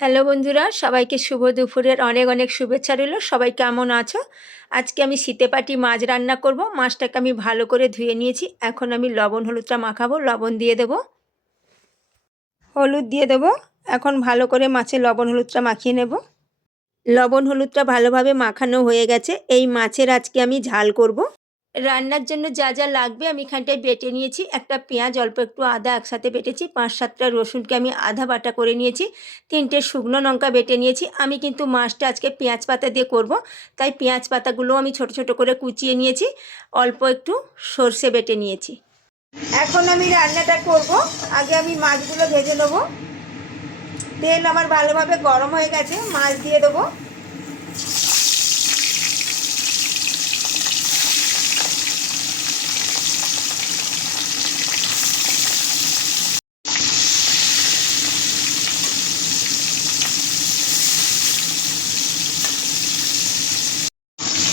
Hello বন্ধুরা, সবাইকে শুভ দুপুরের অনেক অনেক শুভেচ্ছা রইল। সবাই কেমন আছো? আজকে আমি সিতেপাটি মাছ রান্না করব। মাছটাকে আমি ভালো করে ধুয়ে নিয়েছি। এখন আমি লবণ হলুদটা মাখাবো। লবণ দিয়ে দেব, হলুদ দিয়ে দেব। এখন ভালো করে মাছে লবণ হলুদটা মাখিয়ে নেব। লবণ হলুদটা ভালোভাবে মাখানো হয়ে গেছে। এই মাছের আজকে আমি ঝাল করব। রান্নার জন্য যা যা লাগবে আমি এখানটায় বেটে নিয়েছি। একটা পেঁয়াজ, অল্প একটু আদা একসাথে বেটেছি। 5-7টা রসুনকে আমি আধা বাটা করে নিয়েছি। 3টে শুকনো লঙ্কা বেটে নিয়েছি। আমি কিন্তু মাছটা আজকে পেঁয়াজ পাতা দিয়ে করব, তাই পেঁয়াজ পাতাগুলো আমি ছোট ছোট করে কুচিয়ে নিয়েছি। অল্প একটু সর্ষে বেটে নিয়েছি। এখন আমি রান্নাটা করব। আগে আমি মাছগুলো ভেজে নেব। তেল আমার ভালোভাবে গরম হয়ে গেছে, মাছ দিয়ে দেবো।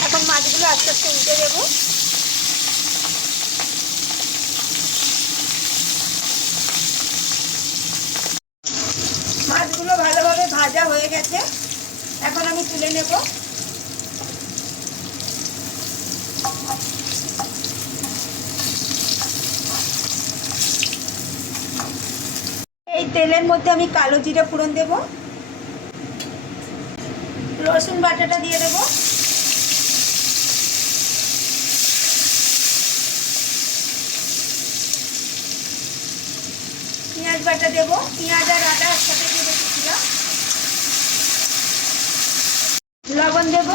এখন মাছগুলো আস্তে আস্তে উল্টে দেবো। মাছগুলো ভালোভাবে ভাজা হয়ে গেছে, এখন আমি তুলে নেব। এই তেলের মধ্যে আমি কালো জিরে ফোড়ন দেব, রসুন বাটাটা দিয়ে দেব, পেঁয়াজ বাটা দেব। পেঁয়াজ আর আদা একসাথে দিয়ে রেখেছিলাম। লবণ দেব,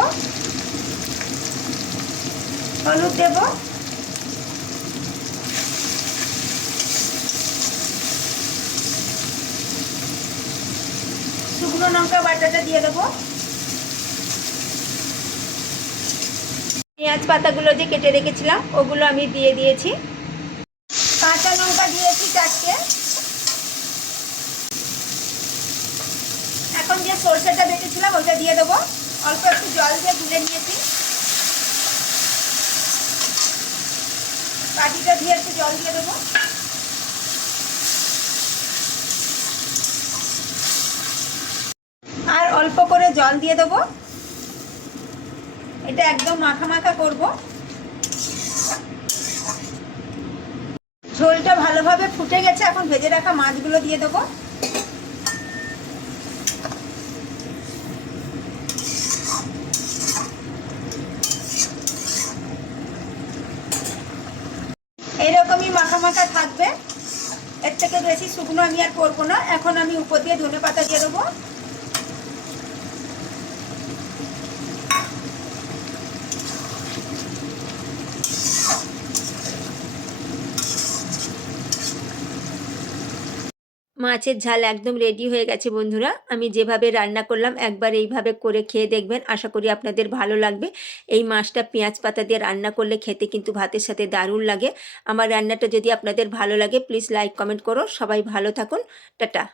হলুদ দেব, শুকনো লঙ্কা বাটাটা দিয়ে দেবো। পেঁয়াজ পাতাগুলো যে কেটে রেখেছিলাম ওগুলো আমি দিয়ে দিয়েছি। কাঁচা লঙ্কা দিয়েছি 4টে। এখন যে সরষেটা বেটেছিলাম ওটা দিয়ে দেবো। অল্প একটু জল দিয়ে গুলে নিয়েছি। বাটিটা দিয়ে একটু জল দিয়ে দেবো। আর অল্প করে জল দিয়ে দেবো। এটা একদম মাখা মাখা করব। ঝোলটা ভালোভাবে ফুটে গেছে, এখন ভেজে রাখা মাছগুলো দিয়ে দেবো। এইরকমই মাখা মাখা থাকবে, এর থেকে বেশি শুকনো আমি আর করবো না। এখন আমি উপর দিয়ে ধনেপাতা দিয়ে দেবো। মাছের ঝাল একদম রেডি হয়ে গেছে বন্ধুরা। আমি যেভাবে রান্না করলাম একবার এইভাবে করে খেয়ে দেখবেন, আশা করি আপনাদের ভালো লাগবে। এই মাছটা পেঁয়াজ পাতা দিয়ে রান্না করলে খেতে কিন্তু ভাতের সাথে দারুণ লাগে। আমার রান্নাটা যদি আপনাদের ভালো লাগে প্লিজ লাইক কমেন্ট করো। সবাই ভালো থাকুন, টাটা।